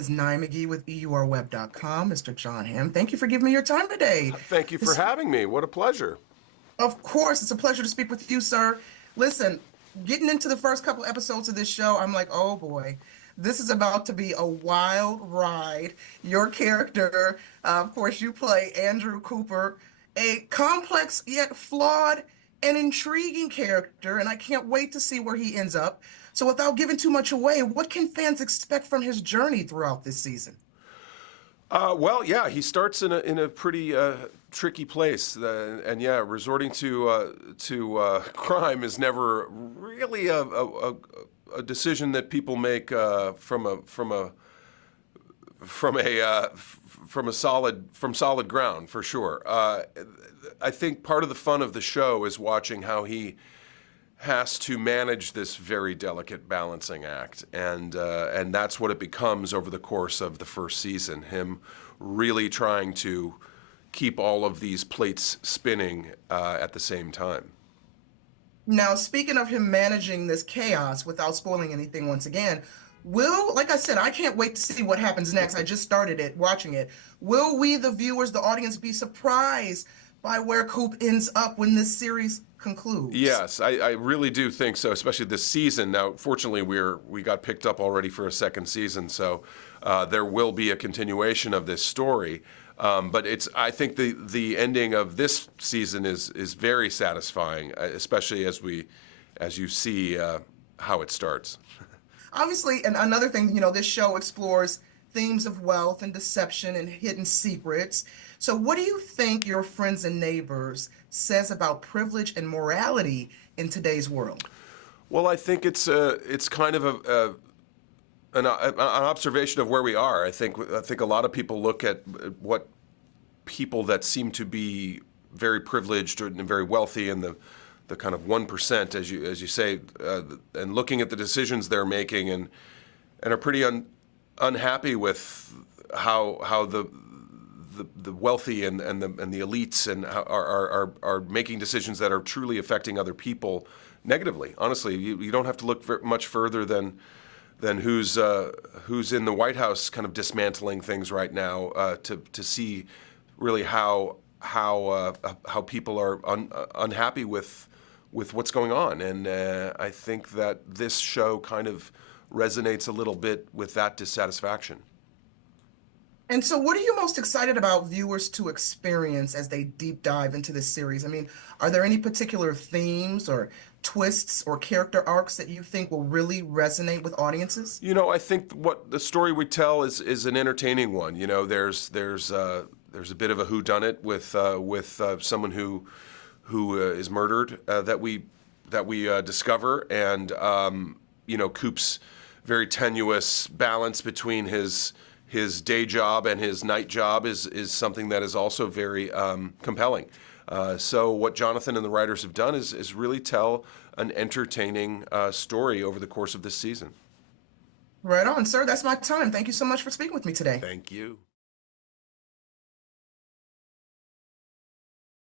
is Nye McGee with EURweb.com. Mr. Jon Hamm, thank you for giving me your time today. Thank you for having me. What a pleasure. Of course, it's a pleasure to speak with you, sir. Listen, getting into the first couple episodes of this show, I'm like, oh boy, this is about to be a wild ride. Your character, of course, you play Andrew Cooper, a complex yet flawed and intriguing character, and I can't wait to see where he ends up. So, without giving too much away, what can fans expect from his journey throughout this season? Well, yeah, he starts in a pretty tricky place, and yeah, resorting to crime is never really a decision that people make from solid ground for sure. I think part of the fun of the show is watching how he has to manage this very delicate balancing act, and that's what it becomes over the course of the first season. Him really trying to keep all of these plates spinning at the same time. Now, speaking of him managing this chaos without spoiling anything once again, like I said, I can't wait to see what happens next. I just started watching it. Will we, the viewers, the audience, be surprised by where Coop ends up when this series concludes? Yes, I really do think so, especially this season. Now, fortunately, we got picked up already for a second season, so there will be a continuation of this story. But I think the ending of this season is very satisfying, especially as you see how it starts. Obviously, and another thing, this show explores themes of wealth and deception and hidden secrets. So what do you think Your Friends and Neighbors says about privilege and morality in today's world? Well, I think it's kind of an observation of where we are. I think a lot of people look at what people that seem to be very privileged and very wealthy and the kind of 1%, as you say, and looking at the decisions they're making and are pretty unhappy with how the wealthy and the elites and are making decisions that are truly affecting other people negatively. Honestly, you don't have to look much further than who's in the White House kind of dismantling things right now to see really how people are unhappy with what's going on. And I think that this show kind of resonates a little bit with that dissatisfaction. And so what are you most excited about viewers to experience as they deep dive into this series? I mean, are there any particular themes or twists or character arcs that you think will really resonate with audiences? I think what the story we tell is an entertaining one. There's a bit of a whodunit with someone who is murdered that we discover, and Coop's very tenuous balance between his day job and his night job is something that is also very compelling. So what Jonathan and the writers have done is really tell an entertaining story over the course of this season. Right on, sir. That's my time. Thank you so much for speaking with me today. Thank you.